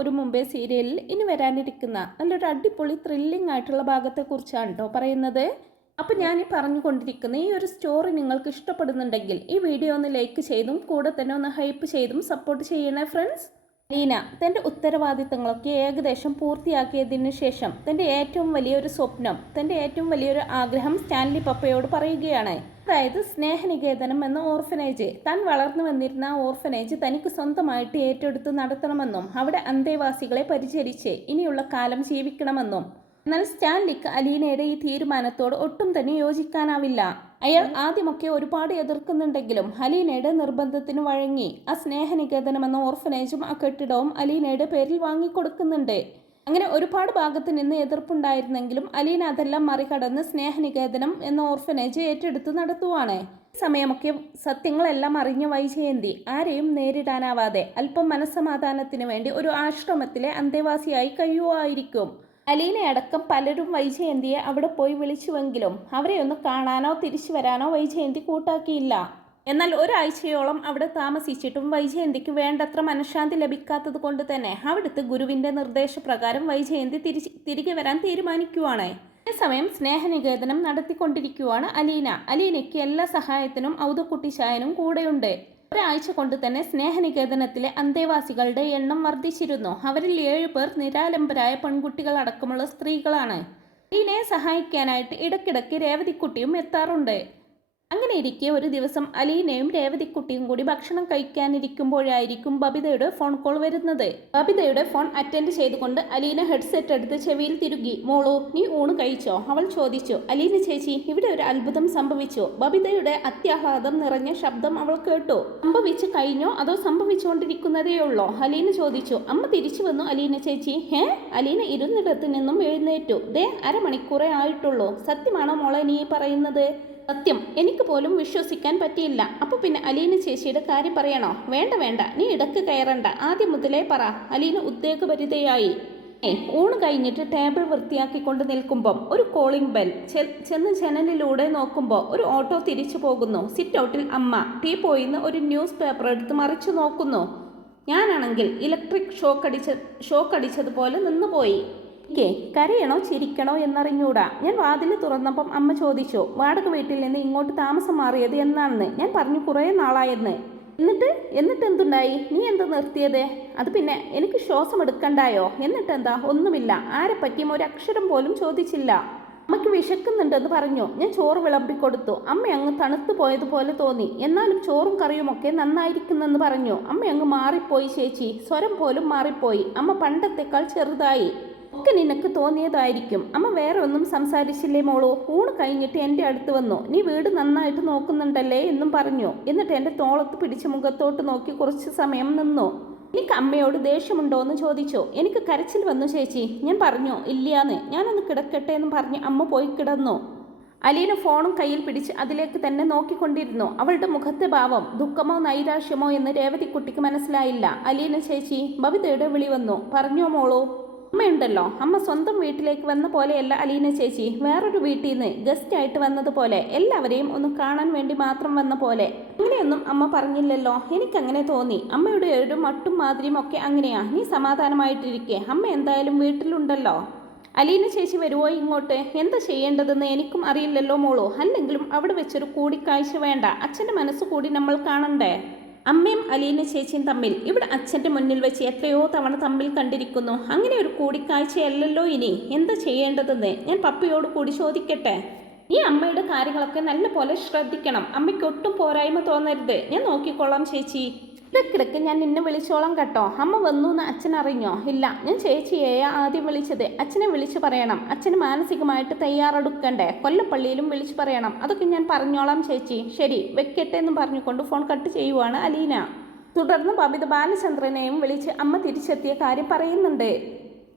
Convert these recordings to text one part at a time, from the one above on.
ഒരു മുമ്പേ സീരിയലിൽ ഇനി വരാനിരിക്കുന്ന നല്ലൊരു അടിപൊളി ത്രില്ലിംഗ് ആയിട്ടുള്ള ഭാഗത്തെക്കുറിച്ചാണ് കേട്ടോ പറയുന്നത്. അപ്പോൾ ഞാൻ ഈ പറഞ്ഞുകൊണ്ടിരിക്കുന്ന ഈ ഒരു സ്റ്റോറി നിങ്ങൾക്ക് ഇഷ്ടപ്പെടുന്നുണ്ടെങ്കിൽ ഈ വീഡിയോ ഒന്ന് ലൈക്ക് ചെയ്തും കൂടെ തന്നെ ഒന്ന് ഹൈപ്പ് ചെയ്തും സപ്പോർട്ട് ചെയ്യണേ ഫ്രണ്ട്സ്. ലീന തൻ്റെ ഉത്തരവാദിത്തങ്ങളൊക്കെ ഏകദേശം പൂർത്തിയാക്കിയതിന് ശേഷം തൻ്റെ ഏറ്റവും വലിയൊരു സ്വപ്നം, തൻ്റെ ഏറ്റവും വലിയൊരു ആഗ്രഹം സ്റ്റാൻലി പപ്പയോട് പറയുകയാണ്. അതായത് സ്നേഹനികേതനം എന്ന ഓർഫനേജ്, താൻ വളർന്നു വന്നിരുന്ന ആ ഓർഫനേജ് തനിക്ക് സ്വന്തമായിട്ട് ഏറ്റെടുത്ത് നടത്തണമെന്നും അവിടെ അന്തേവാസികളെ പരിചരിച്ച് ഇനിയുള്ള കാലം ജീവിക്കണമെന്നും. എന്നാൽ സ്റ്റാൻലിക്ക് അലീനയുടെ ഈ തീരുമാനത്തോട് ഒട്ടും തന്നെ യോജിക്കാനാവില്ല. അയാൾ ആദ്യമൊക്കെ ഒരുപാട് എതിർക്കുന്നുണ്ടെങ്കിലും അലീനയുടെ നിർബന്ധത്തിന് വഴങ്ങി ആ സ്നേഹനികേതനം എന്ന ഓർഫനേജും ആ കെട്ടിടവും അലീനയുടെ പേരിൽ വാങ്ങിക്കൊടുക്കുന്നുണ്ട്. അങ്ങനെ ഒരുപാട് ഭാഗത്ത് നിന്ന് എതിർപ്പുണ്ടായിരുന്നെങ്കിലും അലീന അതെല്ലാം മറികടന്ന് സ്നേഹനികേതനം എന്ന ഓർഫനേജ് ഏറ്റെടുത്ത് നടത്തുവാണ്. സമയമൊക്കെ സത്യങ്ങളെല്ലാം അറിഞ്ഞ വൈജയന്തി ആരെയും നേരിടാനാവാതെ അല്പം മനസ്സമാധാനത്തിന് വേണ്ടി ഒരു ആശ്രമത്തിലെ അന്തേവാസിയായി കഴിയുമായിരിക്കും. അലീനയടക്കം പലരും വൈജയന്തിയെ അവിടെ പോയി വിളിച്ചുവെങ്കിലും അവരെ ഒന്ന് കാണാനോ തിരിച്ചു വരാനോ വൈജയന്തി കൂട്ടാക്കിയില്ല. എന്നാൽ ഒരാഴ്ചയോളം അവിടെ താമസിച്ചിട്ടും വൈജയന്തിക്ക് വേണ്ടത്ര മനഃശാന്തി ലഭിക്കാത്തത് കൊണ്ട് തന്നെ അവിടുത്തെ ഗുരുവിൻ്റെ നിർദ്ദേശപ്രകാരം വൈജയന്തി തിരികെ വരാൻ തീരുമാനിക്കുവാണ്. അതേസമയം സ്നേഹനികേതനം നടത്തിക്കൊണ്ടിരിക്കുവാണ് അലീന. അലീനയ്ക്ക് എല്ലാ സഹായത്തിനും ഔദക്കുട്ടി ചായനും കൂടെയുണ്ട്. ഒരാഴ്ച കൊണ്ട് തന്നെ സ്നേഹനികേതനത്തിലെ അന്തേവാസികളുടെ എണ്ണം വർദ്ധിച്ചിരുന്നു. അവരിൽ 7 പേർ നിരാലംബരായ പെൺകുട്ടികളടക്കമുള്ള സ്ത്രീകളാണ്. അലീനയെ സഹായിക്കാനായിട്ട് ഇടയ്ക്കിടയ്ക്ക് രേവതിക്കുട്ടിയും എത്താറുണ്ട്. അങ്ങനെ ഇരിക്കെ ഒരു ദിവസം അലീനയും രേവതിക്കുട്ടിയും കൂടി ഭക്ഷണം കഴിക്കാനിരിക്കുമ്പോഴായിരിക്കും ബബിതയുടെ ഫോൺ കോൾ വരുന്നത്. ബബിതയുടെ ഫോൺ അറ്റൻഡ് ചെയ്തുകൊണ്ട് അലീന ഹെഡ്സെറ്റ് എടുത്ത് ചെവിയിൽ തിരുകി. മോളു, നീ ഊണ് കഴിച്ചോ? അവൾ ചോദിച്ചു. അലീന ചേച്ചി, ഇവിടെ ഒരു അത്ഭുതം സംഭവിച്ചു. ബബിതയുടെ അത്യാഹ്ലാദം നിറഞ്ഞ ശബ്ദം അവൾ കേട്ടു. സംഭവിച്ചു കഴിഞ്ഞോ അതോ സംഭവിച്ചുകൊണ്ടിരിക്കുന്നതേയുള്ളോ? അലീന ചോദിച്ചു. അമ്മ തിരിച്ചു വന്നു അലീന ചേച്ചി. അലീന ഇരുന്നിടത്ത് നിന്നും എഴുന്നേറ്റു. ദേ, അരമണിക്കൂറേ ആയിട്ടുള്ളൂ. സത്യമാണോ മോളെ നീ പറയുന്നത്? സത്യം. എനിക്ക് പോലും വിശ്വസിക്കാൻ പറ്റിയില്ല. അപ്പോൾ പിന്നെ അലീന ചേച്ചിയുടെ കാര്യം പറയണോ? വേണ്ട വേണ്ട, നീ ഇടക്ക് കയറണ്ട, ആദ്യം മുതലേ പറ. അലീന ഉദ്വേഗഭരിതയായി. ഊണ് കഴിഞ്ഞിട്ട് ടേബിൾ വൃത്തിയാക്കിക്കൊണ്ട് നിൽക്കുമ്പം ഒരു കോളിംഗ് ബെൽ. ചെന്ന് ജനലിലൂടെ നോക്കുമ്പോൾ ഒരു ഓട്ടോ തിരിച്ചു പോകുന്നു. സിറ്റ് ഔട്ടിൽ അമ്മ ടീ പോയിന്ന് ഒരു ന്യൂസ് പേപ്പർ എടുത്ത് മറിച്ചു നോക്കുന്നു. ഞാനാണെങ്കിൽ ഇലക്ട്രിക് ഷോക്ക് അടിച്ചതുപോലെ നിന്നുപോയി. കരയണോ ചിരിക്കണോ എന്നറിഞ്ഞൂടാ. ഞാൻ വാതിൽ തുറന്നപ്പം അമ്മ ചോദിച്ചു, വാടക വീട്ടിൽ നിന്ന് ഇങ്ങോട്ട് താമസം മാറിയത് എന്നാണെന്ന്. ഞാൻ പറഞ്ഞു കുറേ നാളായെന്ന്. എന്നിട്ട് എന്തുണ്ടായി? നീ എന്താ നിർത്തിയത്? അത് പിന്നെ എനിക്ക് ശ്വാസം എടുക്കണ്ടായോ? എന്നിട്ടെന്താ? ഒന്നുമില്ല. ആരെ പറ്റിയും ഒരു അക്ഷരം പോലും ചോദിച്ചില്ല. അമ്മയ്ക്ക് വിശക്കുന്നുണ്ടെന്ന് പറഞ്ഞു. ഞാൻ ചോറ് വിളമ്പിക്കൊടുത്തു. അമ്മ അങ്ങ് തണുത്തു പോയതുപോലെ തോന്നി. എന്നാലും ചോറും കറിയുമൊക്കെ നന്നായിരിക്കുന്നെന്ന് പറഞ്ഞു. അമ്മ അങ്ങ് മാറിപ്പോയി ചേച്ചി. സ്വരം പോലും മാറിപ്പോയി. അമ്മ പണ്ടത്തെക്കാൾ ചെറുതായി. ഒക്കെ നിനക്ക് തോന്നിയതായിരിക്കും. അമ്മ വേറെ ഒന്നും സംസാരിച്ചില്ലേ മോളൂ? ഊണ് കഴിഞ്ഞിട്ട് എൻ്റെ അടുത്ത് വന്നു. നീ വീട് നന്നായിട്ട് നോക്കുന്നുണ്ടല്ലേ എന്നും പറഞ്ഞു. എന്നിട്ട് എൻ്റെ തോളത്ത് പിടിച്ച് മുഖത്തോട്ട് നോക്കി കുറച്ച് സമയം നിന്നു. എനിക്ക് അമ്മയോട് ദേഷ്യമുണ്ടോ എന്ന് ചോദിച്ചു. എനിക്ക് കരച്ചിൽ വന്നു ചേച്ചി. ഞാൻ പറഞ്ഞു ഇല്ലാന്ന്. ഞാനൊന്ന് കിടക്കട്ടെ എന്ന് പറഞ്ഞ് അമ്മ പോയി കിടന്നു. അലീന ഫോണും കയ്യിൽ പിടിച്ച് അതിലേക്ക് തന്നെ നോക്കിക്കൊണ്ടിരുന്നു. അവളുടെ മുഖത്തെ ഭാവം ദുഃഖമോ നൈരാശ്യമോ എന്ന് രേവതിക്കുട്ടിക്ക് മനസ്സിലായില്ല. അലീന ചേച്ചി, ബബിതയുടെ വിളി വന്നു. പറഞ്ഞോ മോളൂ? അമ്മയുണ്ടല്ലോ. അമ്മ സ്വന്തം വീട്ടിലേക്ക് വന്ന പോലെയല്ല അലീന ചേച്ചി, വേറൊരു വീട്ടിൽ നിന്ന് ഗസ്റ്റ് ആയിട്ട് വന്നതുപോലെ, എല്ലാവരെയും ഒന്ന് കാണാൻ വേണ്ടി മാത്രം വന്ന പോലെ. അങ്ങനെയൊന്നും അമ്മ പറഞ്ഞില്ലല്ലോ. എനിക്കങ്ങനെ തോന്നി. അമ്മയുടെ ഒരു മട്ടും മാതിരിയും ഒക്കെ അങ്ങനെയാ. നീ സമാധാനമായിട്ടിരിക്കെ. അമ്മ എന്തായാലും വീട്ടിലുണ്ടല്ലോ. അലീന ചേച്ചി വരുവോ ഇങ്ങോട്ട്? എന്താ ചെയ്യേണ്ടതെന്ന് എനിക്കും അറിയില്ലല്ലോ മോളൂ. അല്ലെങ്കിലും അവിടെ വെച്ചൊരു കൂടിക്കാഴ്ച വേണ്ട? അച്ഛൻ്റെ മനസ്സ് കൂടി നമ്മൾ കാണണ്ടേ? അമ്മയും അലീന ചേച്ചിയും തമ്മിൽ ഇവിടെ അച്ഛൻ്റെ മുന്നിൽ വെച്ച് എത്രയോ തവണ തമ്മിൽ കണ്ടിരിക്കുന്നു. അങ്ങനെ ഒരു കൂടിക്കാഴ്ചയല്ലല്ലോ ഇനി. എന്താ ചെയ്യേണ്ടതെന്ന് ഞാൻ പപ്പയോട് കൂടി ചോദിക്കട്ടെ. ഈ അമ്മയുടെ കാര്യങ്ങളൊക്കെ നല്ല പോലെ ശ്രദ്ധിക്കണം. അമ്മയ്ക്ക് ഒട്ടും പോരായ്മ തോന്നരുത്. ഞാൻ നോക്കിക്കൊള്ളാം ചേച്ചി. ഇടയ്ക്കിടയ്ക്ക് ഞാൻ നിന്നെ വിളിച്ചോളാം കേട്ടോ. അമ്മ വന്നു എന്ന് അച്ഛൻ അറിഞ്ഞോ? ഇല്ല, ഞാൻ ചേച്ചിയെയാ ആദ്യം വിളിച്ചത്. അച്ഛനെ വിളിച്ചു പറയണം. അച്ഛന് മാനസികമായിട്ട് തയ്യാറെടുക്കണ്ടേ? കൊല്ലപ്പള്ളിയിലും വിളിച്ചു പറയണം. അതൊക്കെ ഞാൻ പറഞ്ഞോളാം ചേച്ചി. ശരി, വെക്കട്ടെ എന്ന് പറഞ്ഞുകൊണ്ട് ഫോൺ കട്ട് ചെയ്യുവാണ് അലീന. തുടർന്ന് ബബിത ബാലചന്ദ്രനെയും വിളിച്ച് അമ്മ തിരിച്ചെത്തിയ കാര്യം പറയുന്നുണ്ട്.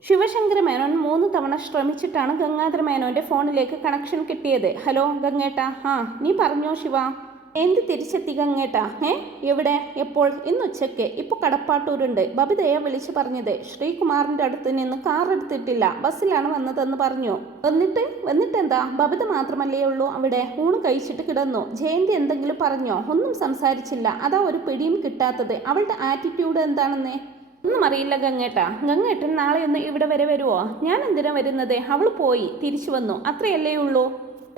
ശിവശങ്കര മേനോൻ 3 തവണ ശ്രമിച്ചിട്ടാണ് ഗംഗാധര മേനോൻ്റെ ഫോണിലേക്ക് കണക്ഷൻ കിട്ടിയത്. ഹലോ ഗംഗേട്ടാ. നീ പറഞ്ഞോ ശിവ. എന്ത് തിരിച്ചെത്തി ഗംഗേട്ടാ? എവിടെ? എപ്പോൾ? ഇന്നുച്ചയ്ക്ക്. ഇപ്പോൾ കടപ്പാട്ടൂരുണ്ട്. ബബിതയെ വിളിച്ചു പറഞ്ഞത്. ശ്രീകുമാറിൻ്റെ അടുത്ത് നിന്ന് കാർ എടുത്തിട്ടില്ല, ബസ്സിലാണ് വന്നതെന്ന് പറഞ്ഞു. വന്നിട്ടെന്താ? ബബിത മാത്രമല്ലേ ഉള്ളൂ അവിടെ? ഊണ് കഴിച്ചിട്ട് കിടന്നു. ജയന്തി എന്തെങ്കിലും പറഞ്ഞോ? ഒന്നും സംസാരിച്ചില്ല. അതാ ഒരു പിടിയും കിട്ടാത്തത്. അവളുടെ ആറ്റിറ്റ്യൂഡ് എന്താണെന്ന് ഒന്നും അറിയില്ല ഗംഗേട്ടാ. ഗംഗേട്ടൻ നാളെ ഒന്ന് ഇവിടെ വരെ വരുമോ? ഞാൻ എന്തിനാ വരുന്നത്? അവൾ പോയി തിരിച്ചു വന്നു, അത്രയല്ലേ ഉള്ളൂ.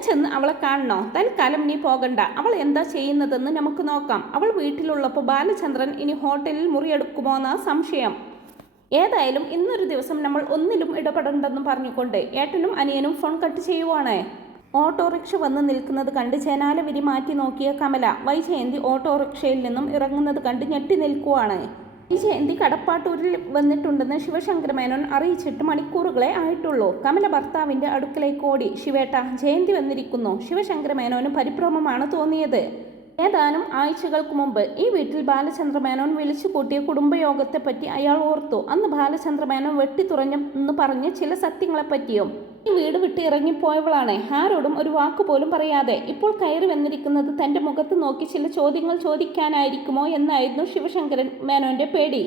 ചെന്ന് അവളെ കാണണോ? തൽക്കാലം നീ പോകണ്ട. അവൾ എന്താ ചെയ്യുന്നതെന്ന് നമുക്ക് നോക്കാം. അവൾ വീട്ടിലുള്ളപ്പോൾ ബാലചന്ദ്രൻ ഇനി ഹോട്ടലിൽ മുറിയെടുക്കുമോന്നാ സംശയം. ഏതായാലും ഇന്നൊരു ദിവസം നമ്മൾ ഒന്നിലും ഇടപെടണ്ടെന്ന് പറഞ്ഞുകൊണ്ട് ഏട്ടനും അനിയനും ഫോൺ കട്ട് ചെയ്യുവാണ്. ഓട്ടോറിക്ഷ വന്ന് നിൽക്കുന്നത് കണ്ട് ജനാല വിരി മാറ്റി നോക്കിയ കമല വൈജയന്തി ഓട്ടോറിക്ഷയിൽ നിന്നും ഇറങ്ങുന്നത് കണ്ട് ഞെട്ടി നിൽക്കുവാണ്. വൈജയന്തി കടപ്പാട്ടൂരിൽ വന്നിട്ടുണ്ടെന്ന് ശിവശങ്കര മേനോൻ അറിയിച്ചിട്ട് മണിക്കൂറുകളെ ആയിട്ടുള്ളൂ. കമല ഭർത്താവിന്റെ അടുക്കലേക്ക് ഓടി, ശിവേട്ട, ജയന്തി വന്നിരിക്കുന്നു. ശിവശങ്കര മേനോന് പരിഭ്രമമാണ് തോന്നിയത്. ഏതാനും ആഴ്ചകൾക്ക് മുമ്പ് ഈ വീട്ടിൽ ബാലചന്ദ്ര മേനോൻ വിളിച്ചു കൂട്ടിയ കുടുംബയോഗത്തെപ്പറ്റി അയാൾ ഓർത്തു. അന്ന് ബാലചന്ദ്ര മേനോൻ വെട്ടിത്തുറഞ്ഞെന്ന് പറഞ്ഞ് ചില സത്യങ്ങളെപ്പറ്റിയും ഈ വീട് വിട്ട് ഇറങ്ങിപ്പോയവളാണ്, ആരോടും ഒരു വാക്കുപോലും പറയാതെ. ഇപ്പോൾ കയറി വന്നിരിക്കുന്നത് തൻ്റെ മുഖത്ത് നോക്കി ചില ചോദ്യങ്ങൾ ചോദിക്കാനായിരിക്കുമോ എന്നായിരുന്നു ശിവശങ്കരൻ മേനോന്റെ പേടി.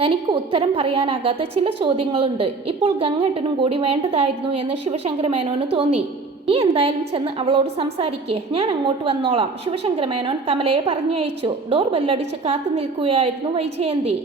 തനിക്ക് ഉത്തരം പറയാനാകാത്ത ചില ചോദ്യങ്ങളുണ്ട്. ഇപ്പോൾ ഗംഗേട്ടനും കൂടി വേണ്ടതായിരുന്നു എന്ന് ശിവശങ്കര മേനോന് തോന്നി. നീ എന്തായാലും ചെന്ന് അവളോട് സംസാരിക്കേ, ഞാൻ അങ്ങോട്ട് വന്നോളാം. ശിവശങ്കര മേനോൻ കമലയെ പറഞ്ഞയച്ചു. ഡോർ ബെല്ലടിച്ച് കാത്തു നിൽക്കുകയായിരുന്നു വൈജയന്തി.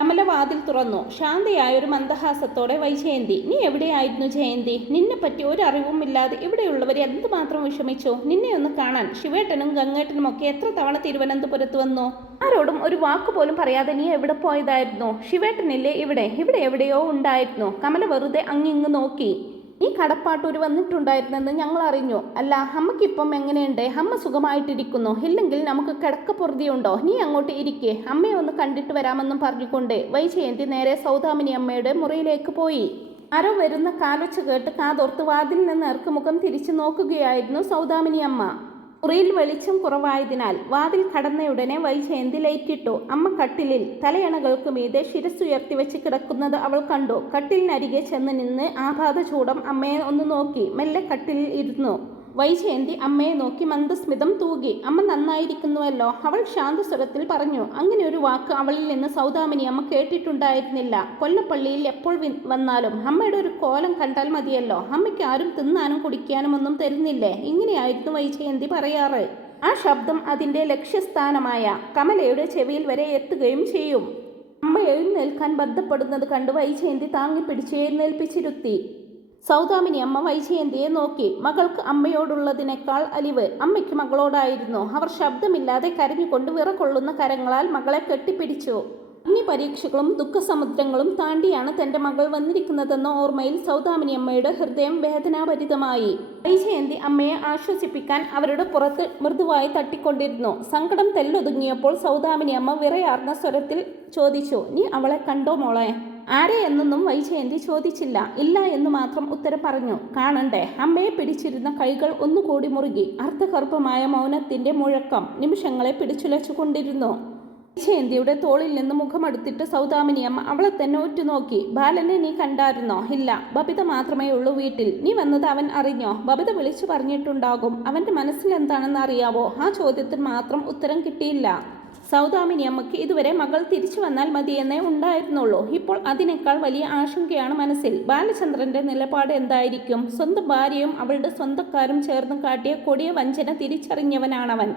കമല വാതിൽ തുറന്നു. ശാന്തയായൊരു മന്ദഹാസത്തോടെ വൈജയന്തി, നീ എവിടെയായിരുന്നു ജയന്തി? നിന്നെപ്പറ്റി ഒരു അറിവുമില്ലാതെ ഇവിടെയുള്ളവർ എന്തുമാത്രം വിഷമിച്ചു. നിന്നെ ഒന്ന് കാണാൻ ശിവേട്ടനും ഗംഗേട്ടനും ഒക്കെ എത്ര തവണ തിരുവനന്തപുരത്ത് വന്നു. ആരോടും ഒരു വാക്കുപോലും പറയാതെ നീ എവിടെ പോയതായിരുന്നു? ശിവേട്ടനില്ലേ ഇവിടെ? ഇവിടെ എവിടെയോ ഉണ്ടായിരുന്നു. കമല വെറുതെ അങ്ങിങ്ങ് നോക്കി. നീ കടപ്പാട്ടൂര് വന്നിട്ടുണ്ടായിരുന്നെന്ന് ഞങ്ങൾ അറിഞ്ഞു. അല്ല, അമ്മയ്ക്കിപ്പം എങ്ങനെയുണ്ട്? അമ്മ സുഖമായിട്ടിരിക്കുന്നു. ഇല്ലെങ്കിൽ നമുക്ക് കിടക്കപ്പൊറുതിയുണ്ടോ? നീ അങ്ങോട്ട് ഇരിക്കേ, അമ്മയെ ഒന്ന് കണ്ടിട്ട് വരാമെന്നും പറഞ്ഞുകൊണ്ട് വൈജയന്തി നേരെ സൗദാമിനി അമ്മയുടെ മുറിയിലേക്ക് പോയി. ആരോ വരുന്ന കാലൊച്ച കേട്ട് കാതോർത്ത് വാതിൽ നിന്ന് ഇറക്കുമുഖം തിരിച്ചു നോക്കുകയായിരുന്നു സൗദാമിനി അമ്മ. മുറിയിൽ വെളിച്ചം കുറവായതിനാൽ വാതിൽ കടന്നയുടനെ വൈജയന്തി ലൈറ്റിട്ടു. അമ്മ കട്ടിലിൽ തലയണകൾക്ക് മീതെ ശിരസ്സുയർത്തി വെച്ച് കിടക്കുന്നത് അവൾ കണ്ടു. കട്ടിലിനരികെ ചെന്ന് നിന്ന് ആപാദചൂടം അമ്മയെ ഒന്ന് നോക്കി മെല്ലെ കട്ടിലിൽ ഇരുന്നു. വൈജയന്തി അമ്മയെ നോക്കി മന്ദസ്മിതം തൂകി. അമ്മ നന്നായിരിക്കുന്നുവല്ലോ, അവൾ ശാന്തസ്വരത്തിൽ പറഞ്ഞു. അങ്ങനെ ഒരു വാക്ക് അവളിൽ നിന്ന് സൗദാമിനി അമ്മ കേട്ടിട്ടുണ്ടായിരുന്നില്ല. കൊല്ലപ്പള്ളിയിൽ എപ്പോൾ വന്നാലും അമ്മയുടെ ഒരു കോലം കണ്ടാൽ മതിയല്ലോ, അമ്മയ്ക്ക് ആരും തിന്നാനും കുടിക്കാനും ഒന്നും തരുന്നില്ലേ, ഇങ്ങനെയായിരുന്നു വൈജയന്തി പറയാറ്. ആ ശബ്ദം അതിൻ്റെ ലക്ഷ്യസ്ഥാനമായ കമലയുടെ ചെവിയിൽ വരെ എത്തുകയും ചെയ്യും. അമ്മ എഴുന്നേൽക്കാൻ ബന്ധപ്പെടുന്നത് കണ്ട് വൈജയന്തി താങ്ങിപ്പിടിച്ച് എഴുന്നേൽപ്പിച്ചിരുത്തി. സൗദാമിനി അമ്മ വൈജയന്തിയെ നോക്കി. മകൾക്ക് അമ്മയോടുള്ളതിനേക്കാൾ അലിവ് അമ്മയ്ക്ക് മകളോടായിരുന്നു. അവർ ശബ്ദമില്ലാതെ കരഞ്ഞുകൊണ്ട് വിറകൊള്ളുന്ന കരങ്ങളാൽ മകളെ കെട്ടിപ്പിടിച്ചു. അഗ്നി പരീക്ഷകളും ദുഃഖസമുദ്രങ്ങളും താണ്ടിയാണ് തൻ്റെ മകൾ വന്നിരിക്കുന്നതെന്ന ഓർമ്മയിൽ സൗദാമിനി അമ്മയുടെ ഹൃദയം വേദനാഭരിതമായി. വൈജയന്തി അമ്മയെ ആശ്വസിപ്പിക്കാൻ അവരുടെ പുറത്ത് മൃദുവായി തട്ടിക്കൊണ്ടിരുന്നു. സങ്കടം തെല്ലൊതുങ്ങിയപ്പോൾ സൗദാമിനി അമ്മ വിറയാർന്ന സ്വരത്തിൽ ചോദിച്ചു, നീ അവളെ കണ്ടോ മോളെ? ആരെ എന്നൊന്നും വൈജയന്തി ചോദിച്ചില്ല. ഇല്ല എന്ന് മാത്രം ഉത്തരം പറഞ്ഞു. കാണണ്ടേ? അമ്മയെ പിടിച്ചിരുന്ന കൈകൾ ഒന്നുകൂടി മുറുകി. അർത്ഥഗർഭമായ മൗനത്തിന്റെ മുഴക്കം നിമിഷങ്ങളെ പിടിച്ചുലച്ചു കൊണ്ടിരുന്നു. വൈജയന്തിയുടെ തോളിൽ നിന്ന് മുഖമെടുത്തിട്ട് സൗദാമിനി അമ്മ അവളെ തന്നെ ഉറ്റുനോക്കി. ബാലനെ നീ കണ്ടായിരുന്നോ? ഇല്ല, ബബിത മാത്രമേ ഉള്ളൂ വീട്ടിൽ. നീ വന്നത് അവൻ അറിഞ്ഞോ? ബബിത വിളിച്ചു പറഞ്ഞിട്ടുണ്ടാകും. അവന്റെ മനസ്സിൽ എന്താണെന്ന് അറിയാവോ? ആ ചോദ്യത്തിന് മാത്രം ഉത്തരം കിട്ടിയില്ല. സൗദാമിനി അമ്മയ്ക്ക് ഇതുവരെ മകൾ തിരിച്ചു വന്നാൽ മതിയെന്നേ ഉണ്ടായിരുന്നുള്ളൂ. ഇപ്പോൾ അതിനേക്കാൾ വലിയ ആശങ്കയാണ് മനസ്സിൽ. ബാലചന്ദ്രന്റെ നിലപാട് എന്തായിരിക്കും? സ്വന്തം ഭാര്യയും അവളുടെ സ്വന്തക്കാരും ചേർന്ന് കാട്ടിയ കൊടിയ വഞ്ചന തിരിച്ചറിഞ്ഞവനാണവൻ.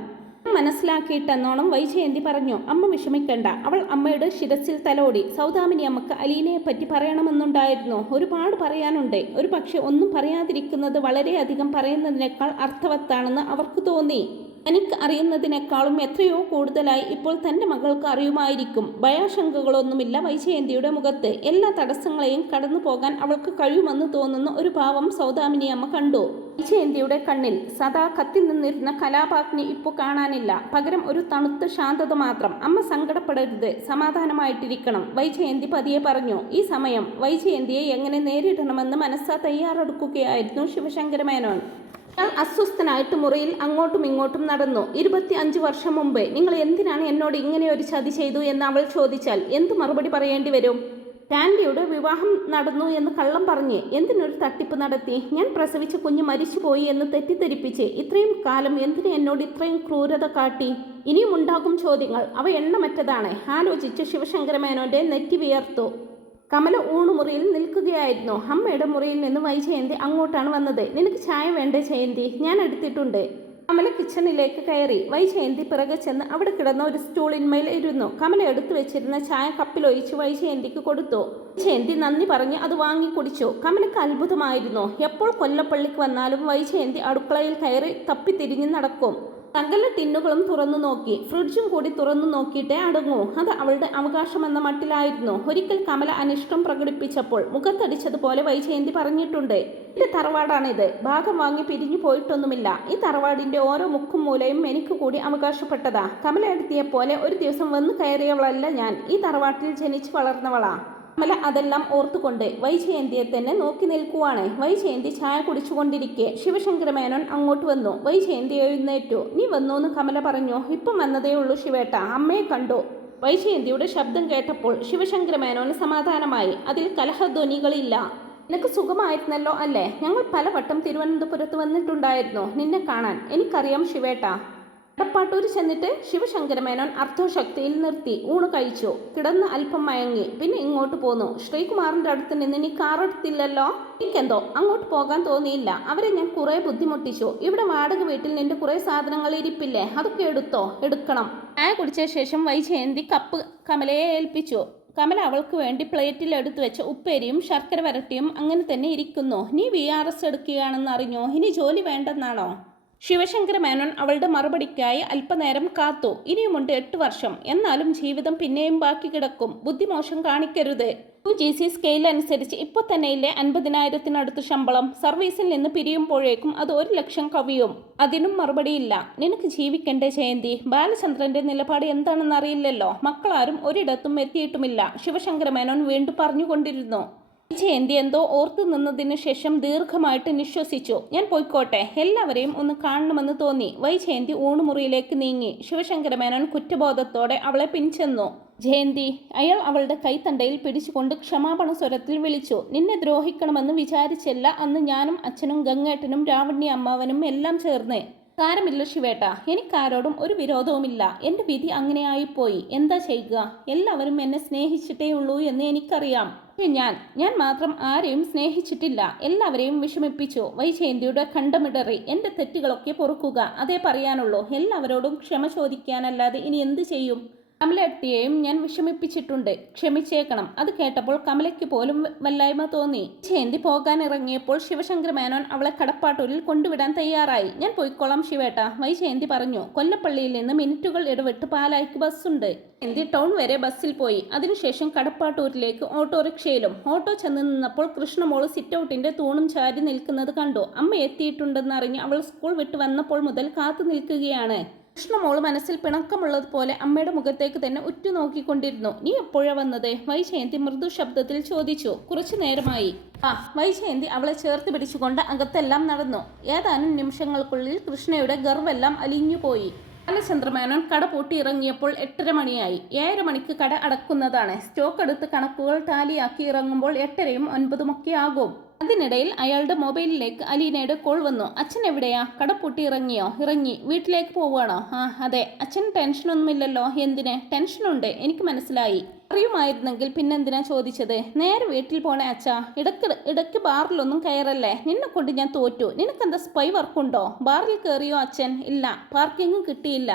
മനസ്സിലാക്കിയിട്ടെന്നോണം വൈജയന്തി പറഞ്ഞു. അമ്മ വിഷമിക്കണ്ട. അവൾ അമ്മയുടെ ശിരസിൽ തലോടി. സൗദാമിനി അമ്മക്ക് അലീനയെ പറ്റി പറയണമെന്നുണ്ടായിരുന്നു. ഒരുപാട് പറയാനുണ്ട്. ഒരു പക്ഷെ ഒന്നും പറയാതിരിക്കുന്നത് വളരെയധികം പറയുന്നതിനേക്കാൾ അർത്ഥവത്താണെന്ന് അവർക്ക് തോന്നി. തനിക്ക് അറിയുന്നതിനേക്കാളും എത്രയോ കൂടുതലായി ഇപ്പോൾ തൻ്റെ മകൾക്ക് അറിയുമായിരിക്കും. ഭയാശങ്കകളൊന്നുമില്ല വൈജയന്തിയുടെ മുഖത്ത്. എല്ലാ തടസ്സങ്ങളെയും കടന്നു പോകാൻ അവൾക്ക് കഴിയുമെന്ന് തോന്നുന്ന ഒരു ഭാവം സൗദാമിനി അമ്മ കണ്ടു. വൈജയന്തിയുടെ കണ്ണിൽ സദാ കത്തി നിന്നിരുന്ന കലാപാഗ്നി ഇപ്പോൾ കാണാനില്ല. പകരം ഒരു തണുത്ത ശാന്തത മാത്രം. അമ്മ സങ്കടപ്പെടരുത്, സമാധാനമായിട്ടിരിക്കണം, വൈജയന്തി പതിയെ പറഞ്ഞു. ഈ സമയം വൈജയന്തിയെ എങ്ങനെ നേരിടണമെന്ന് മനസ്സാ തയ്യാറെടുക്കുകയായിരുന്നു ശിവശങ്കര മേനോൻ. ഞാൻ അസ്വസ്ഥനായിട്ട് മുറിയിൽ അങ്ങോട്ടും ഇങ്ങോട്ടും നടന്നു. 25 വർഷം മുമ്പ് നിങ്ങൾ എന്തിനാണ് എന്നോട് ഇങ്ങനെ ഒരു ചതി ചെയ്തു എന്ന് അവൾ ചോദിച്ചാൽ എന്ത് മറുപടി പറയേണ്ടി വരും? ടാൻഡിയുടെ വിവാഹം നടന്നു എന്ന് കള്ളം പറഞ്ഞ് എന്തിനൊരു തട്ടിപ്പ് നടത്തി? ഞാൻ പ്രസവിച്ച കുഞ്ഞ് മരിച്ചുപോയി എന്ന് തെറ്റിദ്ധരിപ്പിച്ച് ഇത്രയും കാലം എന്തിന് എന്നോട് ഇത്രയും ക്രൂരത കാട്ടി? ഇനിയും ഉണ്ടാകും ചോദ്യങ്ങൾ. അവ എണ്ണമറ്റതാണ്. ആലോചിച്ച് ശിവശങ്കര മേനോന്റെ നെറ്റി വിയർത്തു. കമല ഊണുമുറിയിൽ നിൽക്കുകയായിരുന്നു. അമ്മയുടെ മുറിയിൽ നിന്ന് വൈജയന്തി അങ്ങോട്ടാണ് വന്നത്. നിനക്ക് ചായ വേണ്ടേ ജയന്തി? ഞാൻ എടുത്തിട്ടുണ്ട്. കമല കിച്ചണിലേക്ക് കയറി. വൈജയന്തി പിറകെ ചെന്ന് അവിടെ കിടന്ന ഒരു സ്റ്റൂളിന്മേൽ ഇരുന്നു. കമല എടുത്തു വെച്ചിരുന്ന ചായ കപ്പിലൊഴിച്ച് വൈജയന്തിക്ക് കൊടുത്തു. വൈജയന്തി നന്ദി പറഞ്ഞ് അത് വാങ്ങി കുടിച്ചു. കമലക്ക് അത്ഭുതമായിരുന്നു. എപ്പോൾ കൊല്ലപ്പള്ളിക്ക് വന്നാലും വൈജയന്തി അടുക്കളയിൽ കയറി തപ്പിത്തിരിഞ്ഞ് നടക്കും. സകല ടിന്നുകളും തുറന്നു നോക്കി. ഫ്രിഡ്ജും കൂടി തുറന്നു നോക്കിയിട്ടേ അടങ്ങൂ. അത് അവളുടെ അവകാശമെന്ന മട്ടിലായിരുന്നു. ഒരിക്കൽ കമല അനിഷ്ടം പ്രകടിപ്പിച്ചപ്പോൾ മുഖത്തടിച്ചതുപോലെ വൈജയന്തി പറഞ്ഞിട്ടുണ്ട്, എന്റെ തറവാടാണിത്. ഭാഗം വാങ്ങി പിരിഞ്ഞു പോയിട്ടൊന്നുമില്ല. ഈ തറവാടിന്റെ ഓരോ മുക്കും മൂലയും എനിക്ക് കൂടി അവകാശപ്പെട്ടതാ. കമല എടുത്തിയെപ്പോലെ ഒരു ദിവസം വന്നു കയറിയവളല്ല ഞാൻ. ഈ തറവാട്ടിൽ ജനിച്ചു വളർന്നവളാ. കമല അതെല്ലാം ഓർത്തുകൊണ്ട് വൈജയന്തിയെ തന്നെ നോക്കി നിൽക്കുവാണ്. വൈജയന്തി ചായ കുടിച്ചുകൊണ്ടിരിക്കെ ശിവശങ്കര മേനോൻ അങ്ങോട്ട് വന്നു. വൈജയന്തി എഴുന്നേറ്റു. നീ വന്നോന്ന് കമല പറഞ്ഞു. ഇപ്പം വന്നതേ ഉള്ളൂ ശിവേട്ട, അമ്മയെ കണ്ടു. വൈജയന്തിയുടെ ശബ്ദം കേട്ടപ്പോൾ ശിവശങ്കര മേനോന് സമാധാനമായി. അതിൽ കലഹധ്വനികളില്ല. നിനക്ക് സുഖമായിരുന്നല്ലോ അല്ലേ? ഞങ്ങൾ പലവട്ടം തിരുവനന്തപുരത്ത് വന്നിട്ടുണ്ടായിരുന്നു നിന്നെ കാണാൻ. എനിക്കറിയാം ശിവേട്ട. കടപ്പാട്ടൂർ ചെന്നിട്ട് ശിവശങ്കര മേനോൻ അർദ്ധശക്തിയിൽ നിർത്തി. ഊണ് കഴിച്ചു. കിടന്ന് അല്പം മയങ്ങി. പിന്നെ ഇങ്ങോട്ട് പോന്നു. ശ്രീകുമാറിന്റെ അടുത്ത് നിന്ന് നീ കാറെടുത്തില്ലല്ലോ? എനിക്കെന്തോ അങ്ങോട്ട് പോകാൻ തോന്നിയില്ല. അവരെ ഞാൻ കുറെ ബുദ്ധിമുട്ടിച്ചു. ഇവിടെ വാടക വീട്ടിൽ നിന്റെ കുറെ സാധനങ്ങൾ ഇരിപ്പില്ലേ, അതൊക്കെ എടുക്കണം. ചായ കുടിച്ച ശേഷം വൈജയന്തി കപ്പ് കമലയെ ഏൽപ്പിച്ചു. കമല അവൾക്ക് വേണ്ടി പ്ലേറ്റിൽ എടുത്തു വെച്ച ഉപ്പേരിയും ശർക്കര വരട്ടിയും അങ്ങനെ തന്നെ ഇരിക്കുന്നു. നീ VRS എടുക്കുകയാണെന്ന് അറിഞ്ഞോ? ഇനി ജോലി വേണ്ടെന്നാണോ? ശിവശങ്കര മേനോൻ അവളുടെ മറുപടിക്കായി അല്പനേരം കാത്തു. ഇനിയുമുണ്ട് 8 വർഷം. എന്നാലും ജീവിതം പിന്നെയും ബാക്കി കിടക്കും. ബുദ്ധിമോശം കാണിക്കരുത്. UGC സ്കെയിൽ അനുസരിച്ച് ഇപ്പോൾ തന്നെയില്ലേ 50,000-നടുത്ത് ശമ്പളം. സർവീസിൽ നിന്ന് പിരിയുമ്പോഴേക്കും അത് 1 ലക്ഷം കവിയും. അതിനും മറുപടിയില്ല. നിനക്ക് ജീവിക്കണ്ടേ ജയന്തി? ബാലചന്ദ്രന്റെ നിലപാട് എന്താണെന്ന് അറിയില്ലല്ലോ. മക്കളാരും ഒരിടത്തും എത്തിയിട്ടുമില്ല. ശിവശങ്കര മേനോൻ വീണ്ടും പറഞ്ഞുകൊണ്ടിരുന്നു. വൈജയന്തി എന്തോ ഓർത്തു നിന്നതിനു ശേഷം ദീർഘമായിട്ട് നിശ്വസിച്ചു. ഞാൻ പോയിക്കോട്ടെ, എല്ലാവരെയും ഒന്ന് കാണണമെന്ന് തോന്നി. വൈജയന്തി ഊണുമുറിയിലേക്ക് നീങ്ങി. ശിവശങ്കര മേനോൻ കുറ്റബോധത്തോടെ അവളെ പിൻചെന്നു. ജയന്തി, അയാൾ അവളുടെ കൈത്തണ്ടയിൽ പിടിച്ചുകൊണ്ട് ക്ഷമാപണ സ്വരത്തിൽ വിളിച്ചു. നിന്നെ ദ്രോഹിക്കണമെന്ന് വിചാരിച്ചല്ല അന്ന് ഞാനും അച്ഛനും ഗംഗേട്ടനും രാവണ്യ അമ്മാവനും എല്ലാം ചേർന്ന്. സാരമില്ല ശിവേട്ട, എനിക്കാരോടും ഒരു വിരോധവുമില്ല. എൻ്റെ വിധി അങ്ങനെയായിപ്പോയി. എന്താ ചെയ്യുക? എല്ലാവരും എന്നെ സ്നേഹിച്ചിട്ടേ ഉള്ളൂ എന്ന് എനിക്കറിയാം. ഞാൻ മാത്രം ആരെയും സ്നേഹിച്ചിട്ടില്ല. എല്ലാവരെയും വിഷമിപ്പിച്ചു. വൈജയന്തിയുടെ ഖണ്ഡമിടറി. എൻ്റെ തെറ്റുകളൊക്കെ പൊറുക്കുക, അതേ പറയാനുള്ളൂ. എല്ലാവരോടും ക്ഷമ ചോദിക്കാനല്ലാതെ ഇനി എന്ത് ചെയ്യും? കമലയെയും ഞാൻ വിഷമിപ്പിച്ചിട്ടുണ്ട്. ക്ഷമിച്ചേക്കണം. അത് കേട്ടപ്പോൾ കമലയ്ക്ക് പോലും വല്ലായ്മ തോന്നി. ജയന്തി പോകാൻ ഇറങ്ങിയപ്പോൾ ശിവശങ്കര മേനോൻ അവളെ കടപ്പാട്ടൂരിൽ കൊണ്ടുവിടാൻ തയ്യാറായി. ഞാൻ പോയിക്കോളാം ശിവേട്ട, വൈജയന്തി പറഞ്ഞു. കൊല്ലപ്പള്ളിയിൽ നിന്ന് മിനിറ്റുകൾ ഇടവിട്ട് പാലായ്ക്ക് ബസ്സുണ്ട്. ജയന്തി ടൗൺ വരെ ബസ്സിൽ പോയി. അതിനുശേഷം കടപ്പാട്ടൂരിലേക്ക് ഓട്ടോറിക്ഷയിലും. ഓട്ടോ ചെന്ന് നിന്നപ്പോൾ കൃഷ്ണമോള് സിറ്റൗട്ടിന്റെ തൂണും ചാരി നിൽക്കുന്നത് കണ്ടു. അമ്മ എത്തിയിട്ടുണ്ടെന്നറിഞ്ഞ് അവൾ സ്കൂൾ വിട്ട് വന്നപ്പോൾ മുതൽ കാത്തു നിൽക്കുകയാണ്. കൃഷ്ണമോള് മനസ്സിൽ പിണക്കമുള്ളതുപോലെ അമ്മയുടെ മുഖത്തേക്ക് തന്നെ ഉറ്റുനോക്കിക്കൊണ്ടിരുന്നു. നീ എപ്പോഴാ വന്നത്? വൈജയന്തി മൃദു ശബ്ദത്തിൽ ചോദിച്ചു. കുറച്ചു നേരമായി. വൈജയന്തി അവളെ ചേർത്ത് പിടിച്ചുകൊണ്ട് അകത്തെല്ലാം നടന്നു. ഏതാനും നിമിഷങ്ങൾക്കുള്ളിൽ കൃഷ്ണയുടെ ഗർവെല്ലാം അലിഞ്ഞുപോയി. ബാലചന്ദ്രമേനോൻ കട പൂട്ടി ഇറങ്ങിയപ്പോൾ 8:30 മണിയായി. 7 മണിക്ക് കട അടക്കുന്നതാണ്. സ്റ്റോക്ക് എടുത്ത് കണക്കുകൾ ടാലിയാക്കി ഇറങ്ങുമ്പോൾ 8:30-യും 9-ഉം ആകും. അതിനിടയിൽ അയാളുടെ മൊബൈലിലേക്ക് അലീനയുടെ കോൾ വന്നു. അച്ഛൻ എവിടെയാ? കട പൂട്ടി ഇറങ്ങിയോ? ഇറങ്ങി. വീട്ടിലേക്ക് പോവുകയാണോ? അതെ. അച്ഛൻ ടെൻഷനൊന്നുമില്ലല്ലോ? എന്തിന്? ടെൻഷനുണ്ട്, എനിക്ക് മനസ്സിലായി. അറിയുമായിരുന്നെങ്കിൽ പിന്നെന്തിനാ ചോദിച്ചത്? നേരെ വീട്ടിൽ പോണേ അച്ഛാ. ഇടയ്ക്ക് ബാറിലൊന്നും കയറല്ലേ. നിന്നെ കൊണ്ട് ഞാൻ തോറ്റു. നിനക്കെന്താ സ്പൈ വർക്കുണ്ടോ? ബാറിൽ കയറിയോ അച്ഛൻ? ഇല്ല, പാർക്കിങ്ങും കിട്ടിയില്ല.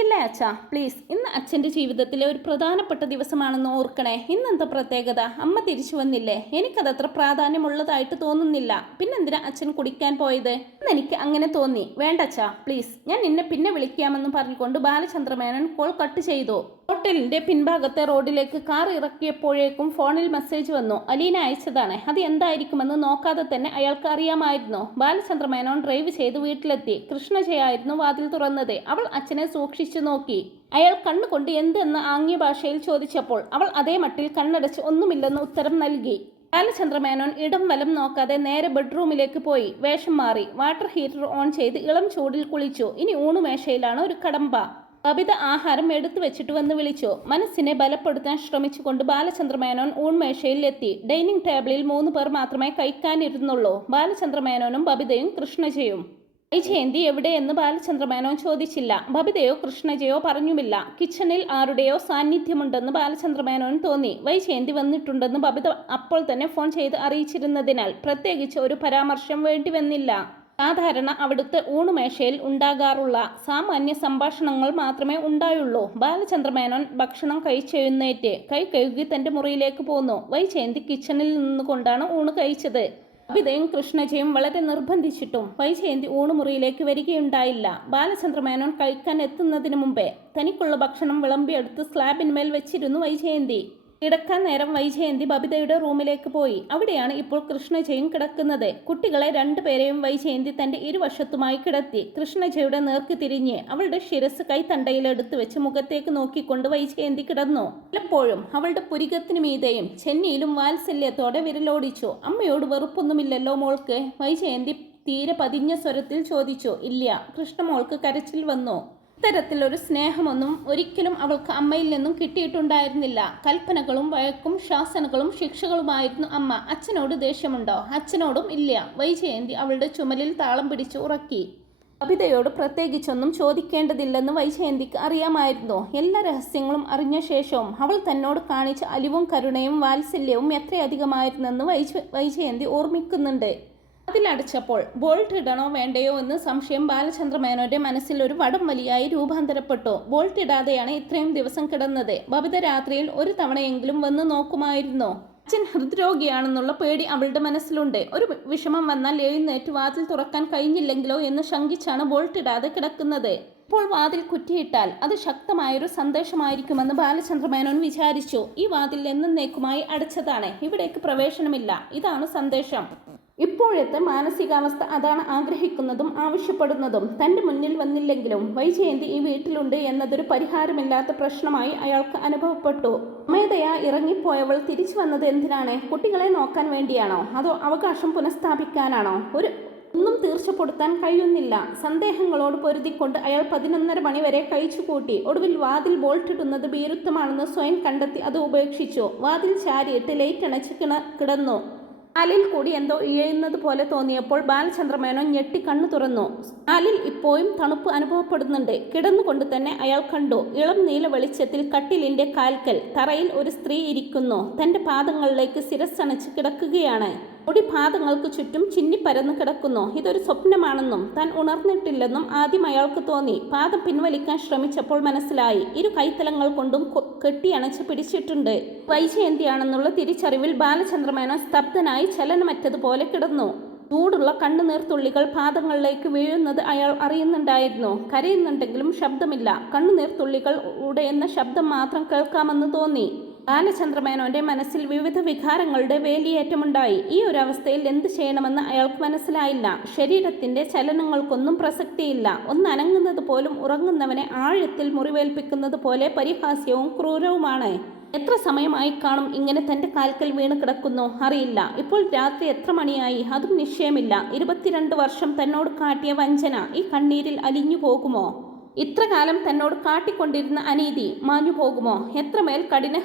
ഇല്ലേ അച്ഛാ, പ്ലീസ്. ഇന്ന് അച്ഛൻ്റെ ജീവിതത്തിലെ ഒരു പ്രധാനപ്പെട്ട ദിവസമാണെന്ന് ഓർക്കണേ. ഇന്നെന്താ പ്രത്യേകത? അമ്മ തിരിച്ചു വന്നില്ലേ? എനിക്കതത്ര പ്രാധാന്യമുള്ളതായിട്ട് തോന്നുന്നില്ല. പിന്നെന്തിനാ അച്ഛൻ കുടിക്കാൻ പോയത്? ഇന്നെനിക്ക് അങ്ങനെ തോന്നി. വേണ്ട അച്ഛാ, പ്ലീസ്. ഞാൻ നിന്നെ പിന്നെ വിളിക്കാമെന്ന് പറഞ്ഞുകൊണ്ട് ബാലചന്ദ്രമേനോൻ കോൾ കട്ട് ചെയ്തു. ഹോട്ടലിന്റെ പിൻഭാഗത്തെ റോഡിലേക്ക് കാർ ഇറക്കിയപ്പോഴേക്കും ഫോണിൽ മെസ്സേജ് വന്നു. അലീന അയച്ചതാണ്. അത് എന്തായിരിക്കുമെന്ന് നോക്കാതെ തന്നെ അയാൾക്ക് അറിയാമായിരുന്നു. ബാലചന്ദ്രമേനോൻ ഡ്രൈവ് ചെയ്ത് വീട്ടിലെത്തി. കൃഷ്ണജയായിരുന്നു വാതിൽ തുറന്നത്. അവൾ അച്ഛനെ സൂക്ഷിച്ചു നോക്കി. അയാൾ കണ്ണുകൊണ്ട് എന്തെന്ന് ആംഗ്യ ഭാഷയിൽ ചോദിച്ചപ്പോൾ അവൾ അതേ മട്ടിൽ കണ്ണടച്ച് ഒന്നുമില്ലെന്ന് ഉത്തരം നൽകി. ബാലചന്ദ്രമേനോൻ ഇടം വലം നോക്കാതെ നേരെ ബെഡ്റൂമിലേക്ക് പോയി. വേഷം മാറി. വാട്ടർ ഹീറ്റർ ഓൺ ചെയ്ത് ഇളം ചൂടിൽ കുളിച്ചു. ഇനി ഊണുമേശയിലാണ് ഒരു കടമ്പ. ബബിത ആഹാരം എടുത്തു വെച്ചിട്ട് വന്ന് വിളിച്ചു. മനസ്സിനെ ബലപ്പെടുത്താൻ ശ്രമിച്ചുകൊണ്ട് ബാലചന്ദ്രമേനോൻ ഊൺമേശയിൽ എത്തി. ഡൈനിങ് ടേബിളിൽ 3 പേർ മാത്രമേ കഴിക്കാനിരുന്നുള്ളൂ. ബാലചന്ദ്രമേനോനും ബബിതയും കൃഷ്ണജയും. വൈജയന്തി എവിടെയെന്ന് ബാലചന്ദ്രമേനോൻ ചോദിച്ചില്ല. ബബിതയോ കൃഷ്ണജയോ പറഞ്ഞുമില്ല. കിച്ചണിൽ ആരുടെയോ സാന്നിധ്യമുണ്ടെന്ന് ബാലചന്ദ്രമേനോൻ തോന്നി. വൈജയന്തി വന്നിട്ടുണ്ടെന്ന് ബബിത അപ്പോൾ തന്നെ ഫോൺ ചെയ്ത് അറിയിച്ചിരുന്നതിനാൽ പ്രത്യേകിച്ച് ഒരു പരാമർശം വേണ്ടി വന്നില്ല. സാധാരണ അവിടുത്തെ ഊണുമേശയിൽ ഉണ്ടാകാറുള്ള സാമാന്യ സംഭാഷണങ്ങൾ മാത്രമേ ഉണ്ടായുള്ളൂ. ബാലചന്ദ്രമേനോൻ ഭക്ഷണം കഴിച്ചെഴുന്നേറ്റ് കൈ കഴുകി തൻ്റെ മുറിയിലേക്ക് പോന്നു. വൈജയന്തി കിച്ചണിൽ നിന്നുകൊണ്ടാണ് ഊണ് കഴിച്ചത്. ബബിതയും കൃഷ്ണജയും വളരെ നിർബന്ധിച്ചിട്ടും വൈജയന്തി ഊണുമുറിയിലേക്ക് വരികയുണ്ടായില്ല. ബാലചന്ദ്രമേനോൻ കഴിക്കാൻ എത്തുന്നതിന് മുമ്പേ തനിക്കുള്ള ഭക്ഷണം വിളമ്പിയെടുത്ത് സ്ലാബിന്മേൽ വെച്ചിരുന്നു വൈജയന്തി. കിടക്കാൻ നേരം വൈജയന്തി ബബിതയുടെ റൂമിലേക്ക് പോയി. അവിടെയാണ് ഇപ്പോൾ കൃഷ്ണജയും കിടക്കുന്നത്. കുട്ടികളെ രണ്ടുപേരെയും വൈജയന്തി തൻ്റെ ഇരുവശത്തുമായി കിടത്തി. കൃഷ്ണജയുടെ നേർക്ക് തിരിഞ്ഞ് അവളുടെ ശിരസ് കൈത്തണ്ടയിൽ എടുത്തു വെച്ച് മുഖത്തേക്ക് നോക്കിക്കൊണ്ട് വൈജയന്തി കിടന്നു. പലപ്പോഴും അവളുടെ പുരികത്തിനു മീതെയും ചെന്നിയിലും വാത്സല്യത്തോടെ വിരലോടിച്ചു. അമ്മയോട് വെറുപ്പൊന്നുമില്ലല്ലോ മോൾക്ക്? വൈജയന്തി തീരെ പതിഞ്ഞ സ്വരത്തിൽ ചോദിച്ചു. ഇല്ല. കൃഷ്ണമോൾക്ക് കരച്ചിൽ വന്നു. ഇത്തരത്തിലൊരു സ്നേഹമൊന്നും ഒരിക്കലും അവൾക്ക് അമ്മയിൽ നിന്നും കിട്ടിയിട്ടുണ്ടായിരുന്നില്ല. കൽപ്പനകളും വഴക്കും ശാസനകളും ശിക്ഷകളുമായിരുന്നു അമ്മ. അച്ഛനോട് ദേഷ്യമുണ്ടോ? അച്ഛനോടും ഇല്ല. വൈജയന്തി അവളുടെ ചുമലിൽ താളം പിടിച്ച് ഉറക്കി. ബബിതയോട് പ്രത്യേകിച്ചൊന്നും ചോദിക്കേണ്ടതില്ലെന്ന് വൈജയന്തിക്ക് അറിയാമായിരുന്നു. എല്ലാ രഹസ്യങ്ങളും അറിഞ്ഞ ശേഷവും അവൾ തന്നോട് കാണിച്ച അലിവും കരുണയും വാത്സല്യവും എത്രയധികമായിരുന്നെന്ന് വൈജയന്തി ഓർമ്മിക്കുന്നുണ്ട്. അതിലടച്ചപ്പോൾ ബോൾട്ട് ഇടണോ വേണ്ടയോ എന്ന് സംശയം ബാലചന്ദ്രമേനോന്റെ മനസ്സിൽ ഒരു വടം വലിയായി രൂപാന്തരപ്പെട്ടു. ബോൾട്ട് ഇടാതെയാണ് ഇത്രയും ദിവസം കിടന്നത്. ബബിത രാത്രിയിൽ ഒരു തവണയെങ്കിലും വന്ന് നോക്കുമായിരുന്നു. അച്ഛൻ ഹൃദ്രോഗിയാണെന്നുള്ള പേടി അവളുടെ മനസ്സിലുണ്ട്. ഒരു വിഷമം വന്നാൽ എഴുന്നേറ്റ് വാതിൽ തുറക്കാൻ കഴിഞ്ഞില്ലെങ്കിലോ എന്ന് ശങ്കിച്ചാണ് ബോൾട്ട് ഇടാതെ കിടക്കുന്നത്. ഇപ്പോൾ വാതിൽ കുറ്റിയിട്ടാൽ അത് ശക്തമായൊരു സന്ദേശമായിരിക്കുമെന്ന് ബാലചന്ദ്രമേനോൻ വിചാരിച്ചു. ഈ വാതിൽ എന്നേക്കുമായി അടച്ചതാണ്. ഇവിടേക്ക് പ്രവേശനമില്ല. ഇതാണ് സന്ദേശം. ഇപ്പോഴത്തെ മാനസികാവസ്ഥ അതാണ് ആഗ്രഹിക്കുന്നതും ആവശ്യപ്പെടുന്നതും. തൻ്റെ മുന്നിൽ വന്നില്ലെങ്കിലും വൈജയന്തി ഈ വീട്ടിലുണ്ട് എന്നതൊരു പരിഹാരമില്ലാത്ത പ്രശ്നമായി അയാൾക്ക് അനുഭവപ്പെട്ടു. അമേധയാ ഇറങ്ങിപ്പോയവൾ തിരിച്ചു വന്നത് എന്തിനാണ്? കുട്ടികളെ നോക്കാൻ വേണ്ടിയാണോ? അതോ അവകാശം പുനഃസ്ഥാപിക്കാനാണോ? ഒന്നും തീർച്ചപ്പെടുത്താൻ കഴിയുന്നില്ല. സന്ദേഹങ്ങളോട് പൊരുതിക്കൊണ്ട് അയാൾ 11:30 മണി വരെ കഴിച്ചുകൂട്ടി. ഒടുവിൽ വാതിൽ ബോൾട്ടിടുന്നത് ഭീരുത്വമാണെന്ന് സ്വയം കണ്ടെത്തി അത് ഉപേക്ഷിച്ചു. വാതിൽ ചാരിയിട്ട് ലൈറ്റ് അണച്ച് കിടന്നു. കാലിൽ കൂടി എന്തോ ഇഴയുന്നത് പോലെ തോന്നിയപ്പോൾ ബാലചന്ദ്രമേനോൻ ഞെട്ടി കണ്ണു തുറന്നു. കാലിൽ ഇപ്പോഴും തണുപ്പ് അനുഭവപ്പെടുന്നുണ്ട്. കിടന്നുകൊണ്ട് തന്നെ അയാൾ കണ്ടു. ഇളം നീല വെളിച്ചത്തിൽ കട്ടിലിന്റെ കാൽക്കൽ തറയിൽ ഒരു സ്ത്രീ ഇരിക്കുന്നു. തൻ്റെ പാദങ്ങളിലേക്ക് ശിരസ്സണച്ച് കിടക്കുകയാണ്. മുടി പാദങ്ങൾക്ക് ചുറ്റും ചിന്നിപ്പരന്ന് കിടക്കുന്നു. ഇതൊരു സ്വപ്നമാണെന്നും താൻ ഉണർന്നിട്ടില്ലെന്നും ആദ്യം അയാൾക്ക് തോന്നി. പാദം പിൻവലിക്കാൻ ശ്രമിച്ചപ്പോൾ മനസ്സിലായി ഇരു കൈത്തലങ്ങൾ കൊണ്ടും കെട്ടിയണച്ച് പിടിച്ചിട്ടുണ്ട്. വൈജയന്തിയാണെന്നുള്ള തിരിച്ചറിവിൽ ബാലചന്ദ്രമേനോൻ സ്തബ്ധനായി ചലനമറ്റതുപോലെ കിടന്നു. ചൂടുള്ള കണ്ണുനീർത്തുള്ളികൾ പാദങ്ങളിലേക്ക് വീഴുന്നത് അയാൾ അറിയുന്നുണ്ടായിരുന്നു. കരയുന്നുണ്ടെങ്കിലും ശബ്ദമില്ല. കണ്ണുനീർത്തുള്ളികൾ ഉടയുന്ന ശബ്ദം മാത്രം കേൾക്കാമെന്ന് തോന്നി. ബാലചന്ദ്രമേനോന്റെ മനസ്സിൽ വിവിധ വികാരങ്ങളുടെ വേലിയേറ്റമുണ്ടായി. ഈ ഒരു അവസ്ഥയിൽ എന്ത് ചെയ്യണമെന്ന് അയാൾക്ക് മനസ്സിലായില്ല. ശരീരത്തിന്റെ ചലനങ്ങൾക്കൊന്നും പ്രസക്തിയില്ല. ഒന്നനങ്ങുന്നത് പോലും ഉറങ്ങുന്നവനെ ആഴത്തിൽ മുറിവേൽപ്പിക്കുന്നത് പോലെ പരിഹാസ്യവും ക്രൂരവുമാണ്. എത്ര സമയമായി കാണും ഇങ്ങനെ തൻ്റെ കാൽക്കൽ വീണ് കിടക്കുന്നു? അറിയില്ല. ഇപ്പോൾ രാത്രി എത്ര മണിയായി? അതും നിശ്ചയമില്ല. 22 വർഷം തന്നോട് കാട്ടിയ വഞ്ചന ഈ കണ്ണീരിൽ അലിഞ്ഞു പോകുമോ? ഇത്രകാലം തന്നോട് കാട്ടിക്കൊണ്ടിരുന്ന അനീതി മാഞ്ഞു പോകുമോ? എത്രമേൽ കഠിന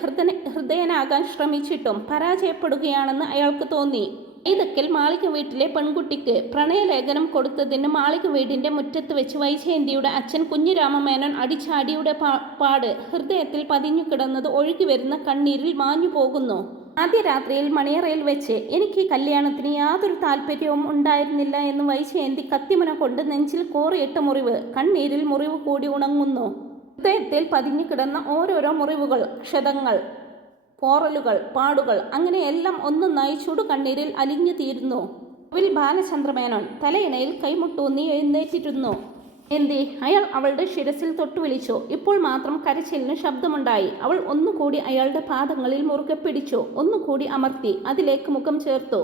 ഹൃദയനാകാൻ ശ്രമിച്ചിട്ടും പരാജയപ്പെടുകയാണെന്ന് അയാൾക്ക് തോന്നി. ഇതൊക്കെ മാളിക വീട്ടിലെ പെൺകുട്ടിക്ക് പ്രണയലേഖനം കൊടുത്തതിന് മാളിക വീടിന്റെ മുറ്റത്ത് വെച്ച് വൈജയന്തിയുടെ അച്ഛൻ കുഞ്ഞിരാമമേനോൻ അടിച്ച അടിയുടെ പാട് ഹൃദയത്തിൽ പതിഞ്ഞു കിടന്നത് ഒഴുകി വരുന്ന കണ്ണീരിൽ മാഞ്ഞു പോകുന്നു. ആദ്യ രാത്രിയിൽ മണിയറയിൽ വെച്ച് എനിക്ക് കല്യാണത്തിന് യാതൊരു താല്പര്യവും ഉണ്ടായിരുന്നില്ല എന്ന് വൈജയന്തി കത്തിമുന കൊണ്ട് നെഞ്ചിൽ കോറിയിട്ട മുറിവ്. കണ്ണീരിൽ മുറിവ് കൂടി ഉണങ്ങുന്നു. ഹൃദയത്തിൽ പതിഞ്ഞു കിടന്ന ഓരോരോ മുറിവുകൾ, ക്ഷതങ്ങൾ, പോറലുകൾ, പാടുകൾ, അങ്ങനെയെല്ലാം ഒന്നൊന്നായി ചുടുകണ്ണീരിൽ അലിഞ്ഞു തീരുന്നു. ബാലചന്ദ്രമേനോൻ തലയിണയിൽ കൈമുട്ടൂന്നി എഴുന്നേറ്റിരുന്നു. എന്തി? അയാൾ അവളുടെ ശിരസിൽ തൊട്ടുവിളിച്ചു. ഇപ്പോൾ മാത്രം കരച്ചിലിന് ശബ്ദമുണ്ടായി. അവൾ ഒന്നുകൂടി അയാളുടെ പാദങ്ങളിൽ മുറുകെ പിടിച്ചു. ഒന്നുകൂടി അമർത്തി അതിലേക്ക് മുഖം ചേർത്തു.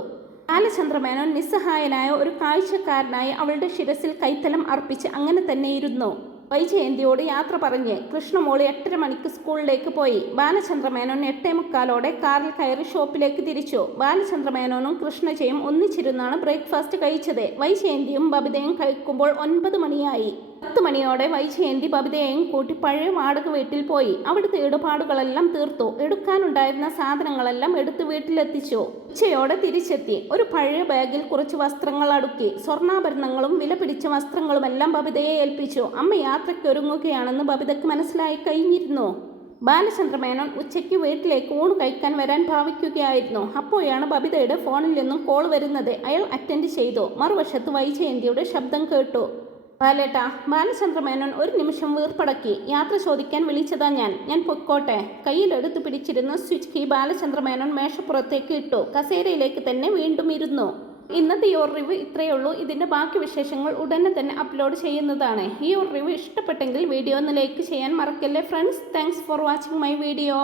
ബാലചന്ദ്രമേനോൻ നിസ്സഹായനായ ഒരു കാഴ്ചക്കാരനായി അവളുടെ ശിരസിൽ കൈത്തലം അർപ്പിച്ച് അങ്ങനെ തന്നെ ഇരുന്നു. വൈജയന്തിയോട് യാത്ര പറഞ്ഞ് കൃഷ്ണമോള് 8:30 മണിക്ക് സ്കൂളിലേക്ക് പോയി. ബാലചന്ദ്രമേനോൻ 8:45 കാറിൽ കയറി ഷോപ്പിലേക്ക് തിരിച്ചു. ബാലചന്ദ്രമേനോനും കൃഷ്ണജയും ഒന്നിച്ചിരുന്നാണ് ബ്രേക്ക്ഫാസ്റ്റ് കഴിച്ചത്. വൈജയന്തിയും ബബിതയും കഴിക്കുമ്പോൾ 9 മണിയായി. 10 മണിയോടെ വൈജയന്തി ബബിതയെയും കൂട്ടി പഴയ വാടക വീട്ടിൽ പോയി. അവിടുത്തെ ഇടപാടുകളെല്ലാം തീർത്തു. എടുക്കാനുണ്ടായിരുന്ന സാധനങ്ങളെല്ലാം എടുത്ത് വീട്ടിലെത്തിച്ചു. ഉച്ചയോടെ തിരിച്ചെത്തി. ഒരു പഴയ ബാഗിൽ കുറച്ച് വസ്ത്രങ്ങൾ അടുക്കി. സ്വർണ്ണാഭരണങ്ങളും വില പിടിച്ച വസ്ത്രങ്ങളുമെല്ലാം ബബിതയെ ഏൽപ്പിച്ചു. അമ്മ യാത്രയ്ക്കൊരുങ്ങുകയാണെന്ന് ബബിതയ്ക്ക് മനസ്സിലായി കഴിഞ്ഞിരുന്നു. ബാലചന്ദ്രമേനോൻ ഉച്ചയ്ക്ക് വീട്ടിലേക്ക് ഊണ് കഴിക്കാൻ വരാൻ ഭാവിക്കുകയായിരുന്നു. അപ്പോഴാണ് ബബിതയുടെ ഫോണിൽ നിന്നും കോൾ വരുന്നത്. അയാൾ അറ്റൻഡ് ചെയ്തു. മറുവശത്ത് വൈജയന്തിയുടെ ശബ്ദം കേട്ടു. ബാലേട്ടാ. ബാലചന്ദ്രമേനോൻ ഒരു നിമിഷം വീർപ്പടക്കി. യാത്ര ചോദിക്കാൻ വിളിച്ചതാ ഞാൻ പൊയ്ക്കോട്ടെ. കയ്യിലെടുത്ത് പിടിച്ചിരുന്ന സ്വിച്ച് കീ ബാലചന്ദ്രമേനോൻ മേശപ്പുറത്തേക്ക് ഇട്ടു. കസേരയിലേക്ക് തന്നെ വീണ്ടും ഇരുന്നു. ഇന്നത്തെ ഈ ഒരു റിവ്യൂ ഇത്രയേ ഉള്ളൂ. ഇതിൻ്റെ ബാക്കി വിശേഷങ്ങൾ ഉടനെ തന്നെ അപ്ലോഡ് ചെയ്യുന്നതാണ്. ഈ ഒരു റിവ്യൂ ഇഷ്ടപ്പെട്ടെങ്കിൽ വീഡിയോ ഒന്ന് ലൈക്ക് ചെയ്യാൻ മറക്കല്ലേ friends. Thanks for watching my video.